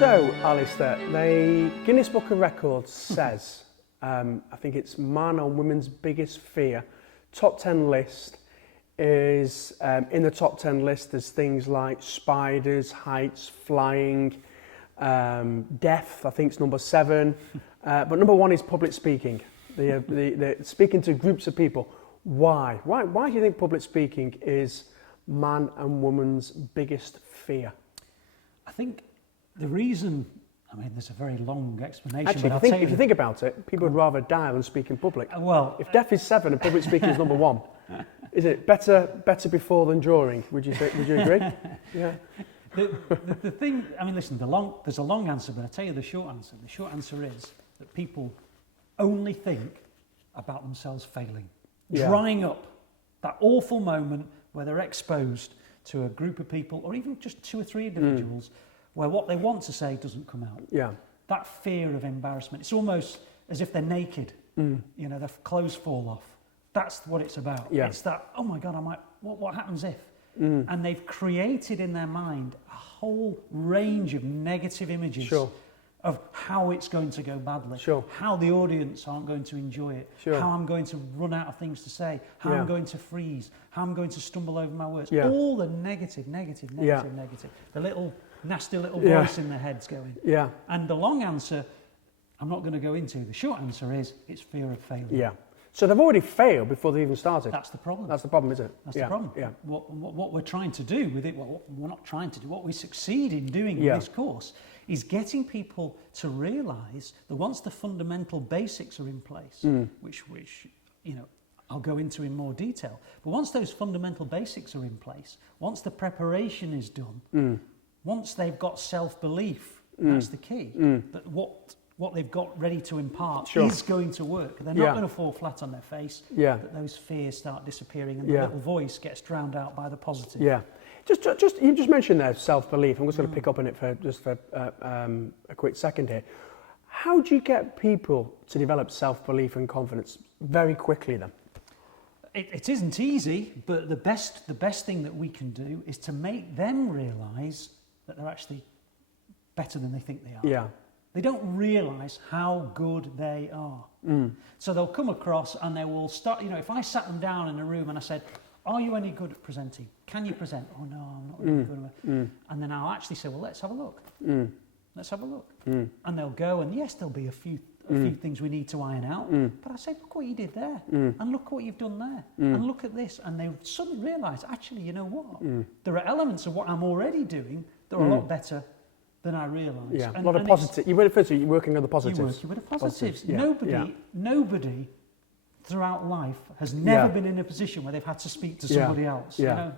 So, Alistair, the Guinness Book of Records says, I think it's man or women's biggest fear, top 10 list is, in the top 10 list there's things like spiders, heights, flying, death, I think it's number 7, but number 1 is public speaking, the speaking to groups of people. Why do you think public speaking is man and woman's biggest fear? I think the reason, I mean, there's a very long explanation. Actually, but if you think about it, people would rather die than speak in public. Well, if death is 7 and public speaking is number 1, is it better before than during? Would you agree? Yeah. The thing, I mean, listen, there's a long answer, but I'll tell you the short answer. The short answer is that people only think about themselves failing, drying up, that awful moment where they're exposed to a group of people, or even just 2 or 3 individuals, where what they want to say doesn't come out. Yeah. That fear of embarrassment. It's almost as if they're naked. You know, their clothes fall off. That's what it's about. Yeah. It's that, oh my God, what happens if? And they've created in their mind a whole range of negative images of how it's going to go badly, how the audience aren't going to enjoy it, how I'm going to run out of things to say, how I'm going to freeze, how I'm going to stumble over my words. All the negative. The little nasty little voice in their head's going. Yeah. And the long answer, I'm not going to go into. The short answer is, it's fear of failure. Yeah. So they've already failed before they even started. That's the problem. That's the problem, is it? That's the problem. Yeah. What we're trying to do with it, well, we're not trying to do, what we succeed in doing in this course is getting people to realise that once the fundamental basics are in place, which you know, I'll go into in more detail, but once those fundamental basics are in place, once the preparation is done, once they've got self-belief, that's the key, that what they've got ready to impart is going to work. They're not going to fall flat on their face, but those fears start disappearing and the little voice gets drowned out by the positive. Yeah. Just you just mentioned there self-belief. I'm just going to pick up on it for a quick second here. How do you get people to develop self-belief and confidence very quickly then? It isn't easy, but the best thing that we can do is to make them realise that they're actually better than they think they are. Yeah. They don't realise how good they are. So they'll come across and they will start, you know, if I sat them down in a room and I said, are you any good at presenting? Can you present? Oh no, I'm not really good at it. And then I'll actually say, well, let's have a look. Let's have a look. And they'll go, and yes, there'll be a few things we need to iron out. But I say, look what you did there. And look what you've done there. And look at this. And they suddenly realise, actually, you know what? There are elements of what I'm already doing that are a lot better than I realised. Yeah, a lot of positive. You're working on the positives. You're working with the positives. Yeah. Nobody throughout life has never been in a position where they've had to speak to somebody else. You know,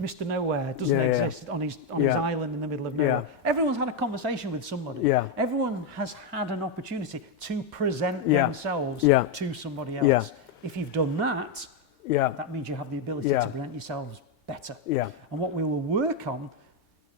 Mr. Nowhere doesn't exist on his island in the middle of nowhere. Everyone's had a conversation with somebody. Everyone has had an opportunity to present themselves to somebody else. If you've done that, that means you have the ability to present yourselves better. And what we will work on,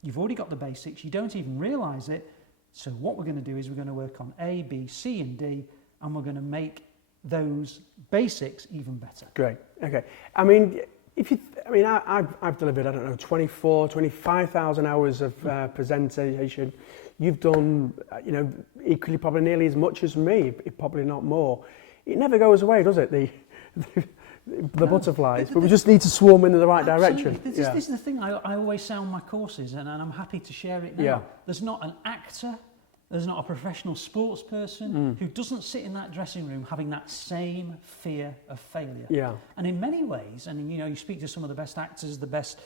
you've already got the basics, you don't even realise it. So what we're going to do is we're going to work on A, B, C and D, and we're going to make those basics even better. Great. Okay. I mean, I've delivered, I don't know, 25,000 hours of presentation. You've done, you know, equally probably nearly as much as me, probably not more. It never goes away, does it? The butterflies, but we just need to swarm in the right direction. This is the thing I always say on my courses, and I'm happy to share it now. There's not an actor, there's not a professional sports person who doesn't sit in that dressing room having that same fear of failure. And in many ways, and you know, you speak to some of the best actors, the best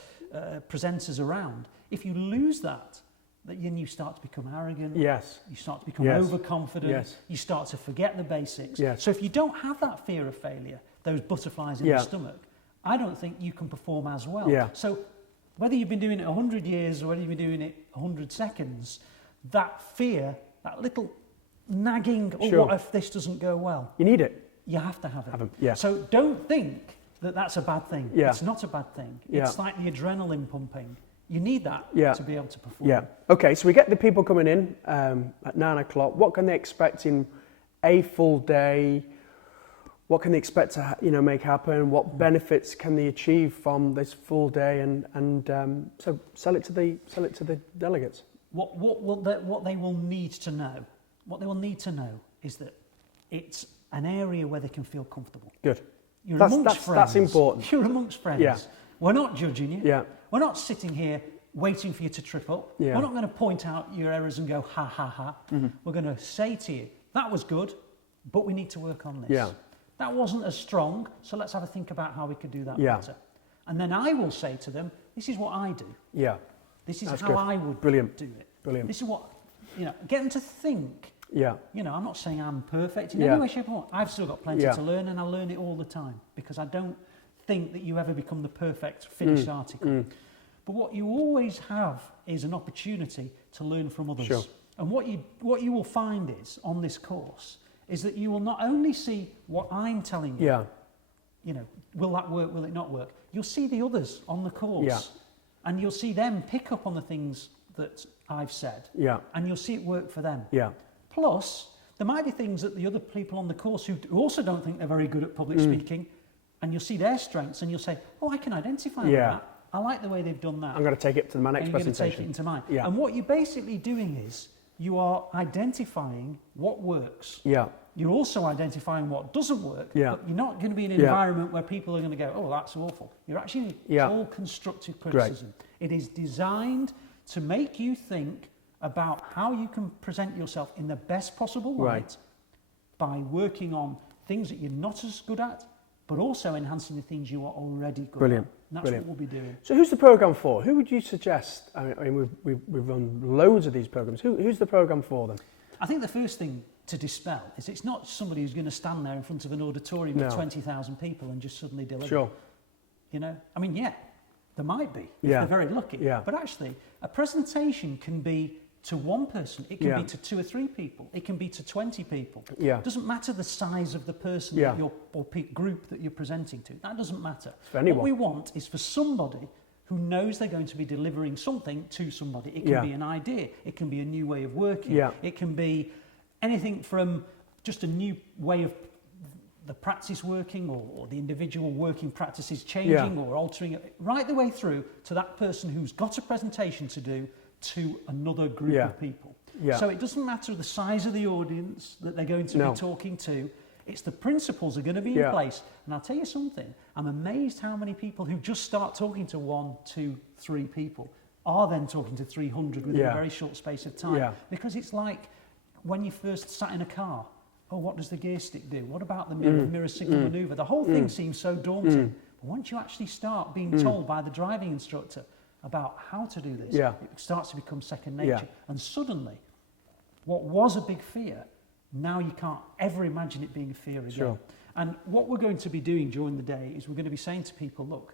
presenters around, if you lose that, then you start to become arrogant. You start to become overconfident. You start to forget the basics. So if you don't have that fear of failure, those butterflies in the stomach, I don't think you can perform as well. So whether you've been doing it 100 years or whether you've been doing it 100 seconds, that fear, that little nagging, what if this doesn't go well? You need it. You have to have it. So don't think that that's a bad thing. It's not a bad thing. It's like the adrenaline pumping. You need that to be able to perform. Okay, so we get the people coming in at 9 o'clock. What can they expect in a full day? What can they expect to make happen? What benefits can they achieve from this full day? And so sell it to the delegates. what they will need to know, is that it's an area where they can feel comfortable. Good. You're That's amongst friends. That's important. You're amongst friends. Yeah. We're not judging you. Yeah. We're not sitting here waiting for you to trip up. Yeah. We're not going to point out your errors and go, ha, ha, ha. Mm-hmm. We're going to say to you, that was good, but we need to work on this. Yeah. That wasn't as strong, so let's have a think about how we could do that Yeah. better. And then I will say to them, this is what I do. Yeah. This is That's how good. I would Brilliant. do it. Brilliant. This is what, get them to think. Yeah. I'm not saying I'm perfect in Yeah. any way, shape or form. I've still got plenty Yeah. to learn, and I learn it all the time, because I don't think that you ever become the perfect finished article. But what you always have is an opportunity to learn from others. Sure. And what you will find is, on this course, is that you will not only see what I'm telling you, Yeah. will that work, will it not work? You'll see the others on the course, Yeah. and you'll see them pick up on the things that I've said, Yeah. and you'll see it work for them. Yeah. Plus, there might be things that the other people on the course who also don't think they're very good at public speaking, and you'll see their strengths, and you'll say, oh, I can identify with Yeah. that. I like the way they've done that. I'm going to take it to my next And you're going to take it presentation. into mine. Yeah. And what you're basically doing is you are identifying what works. Yeah. You're also identifying what doesn't work, Yeah. but you're not going to be in an Yeah. environment where people are going to go, oh, that's awful. You're actually, Yeah. it's all constructive criticism. It is designed to make you think about how you can present yourself in the best possible light Right. by working on things that you're not as good at, but also enhancing the things you are already good Brilliant. at. And that's Brilliant. what we'll be doing. So who's the program for? Who would you suggest? I mean, we've run loads of these programs. Who's the program for them? I think the first thing to dispel is it's not somebody who's going to stand there in front of an auditorium No. of 20,000 people and just suddenly deliver. Sure. I mean, yeah, there might be if Yeah. they're very lucky. Yeah. But actually, a presentation can be to one person. It can Yeah. be to 2 or 3 people. It can be to 20 people. Yeah. It doesn't matter the size of the person Yeah. that group that you're presenting to. That doesn't matter. for anyone. What we want is for somebody who knows they're going to be delivering something to somebody. It can Yeah. be an idea. It can be a new way of working. Yeah. It can be anything from just a new way of the practice working, or the individual working practices changing, or altering it, right the way through to that person who's got a presentation to do to another group Yeah. of people. Yeah. So it doesn't matter the size of the audience that they're going to No. be talking to. It's the principles are going to be Yeah. in place. And I'll tell you something, I'm amazed how many people who just start talking to 1, 2, 3 people are then talking to 300 within Yeah. a very short space of time. Yeah. Because it's like when you first sat in a car, oh, what does the gear stick do? What about the mirror signal manoeuvre? The whole thing seems so daunting. But once you actually start being told by the driving instructor about how to do this, Yeah. it starts to become second nature. Yeah. And suddenly, what was a big fear, now you can't ever imagine it being a fear again. Sure. And what we're going to be doing during the day is we're going to be saying to people, look,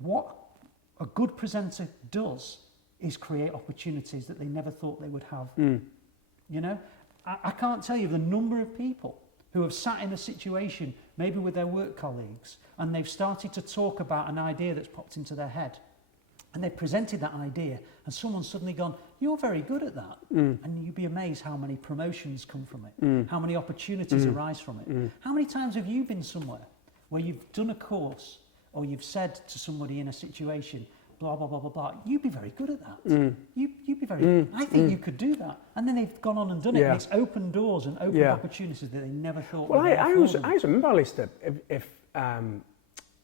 what a good presenter does is create opportunities that they never thought they would have. I can't tell you the number of people who have sat in a situation, maybe with their work colleagues, and they've started to talk about an idea that's popped into their head. And they presented that idea, and someone's suddenly gone, you're very good at that. And you'd be amazed how many promotions come from it, how many opportunities arise from it. How many times have you been somewhere where you've done a course, or you've said to somebody in a situation, blah, blah, blah, blah, blah, you'd be very good at that. You'd be very, I think you could do that. And then they've gone on and done it, Yeah. and it's opened doors and opened Yeah. opportunities that they never thought Well, were there I for always them. remember, Alistair,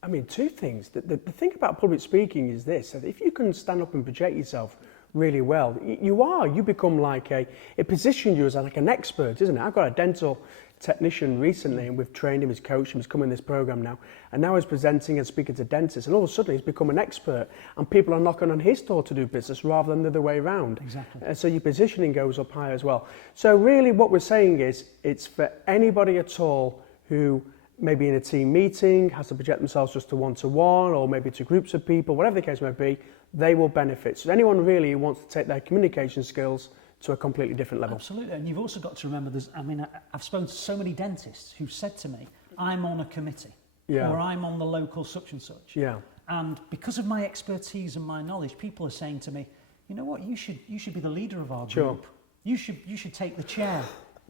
I mean, 2 things. The thing about public speaking is this: that if you can stand up and project yourself really well, you become like it positions you as like an expert, isn't it? I've got a dental technician recently, and we've trained him, he's coached him, he's come in this program now, and now he's presenting and speaking to dentists, and all of a sudden he's become an expert, and people are knocking on his door to do business rather than the other way around. Exactly. So your positioning goes up higher as well. So really what we're saying is, it's for anybody at all who maybe in a team meeting has to project themselves just to one-to-one, or maybe to groups of people, whatever the case may be, they will benefit. So anyone really who wants to take their communication skills to a completely different level. Absolutely, and you've also got to remember, I've spoken to so many dentists who've said to me, I'm on a committee, Yeah. or I'm on the local such and such. Yeah. And because of my expertise and my knowledge, people are saying to me, you know what, you should be the leader of our Sure. group. You should take the chair.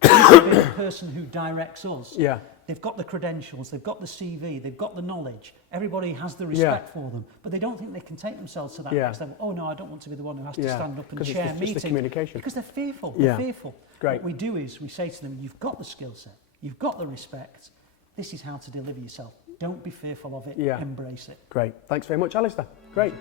You should be the person who directs us. Yeah. they've got the credentials, they've got the CV, they've got the knowledge. Everybody has the respect for them, but they don't think they can take themselves to that next level. Oh no, I don't want to be the one who has to stand up and chair meetings. It's the communication. Because they're fearful. They're fearful. Great. What we do is we say to them, you've got the skill set, you've got the respect. This is how to deliver yourself. Don't be fearful of it. Embrace it. Great. Thanks very much, Alistair. Great.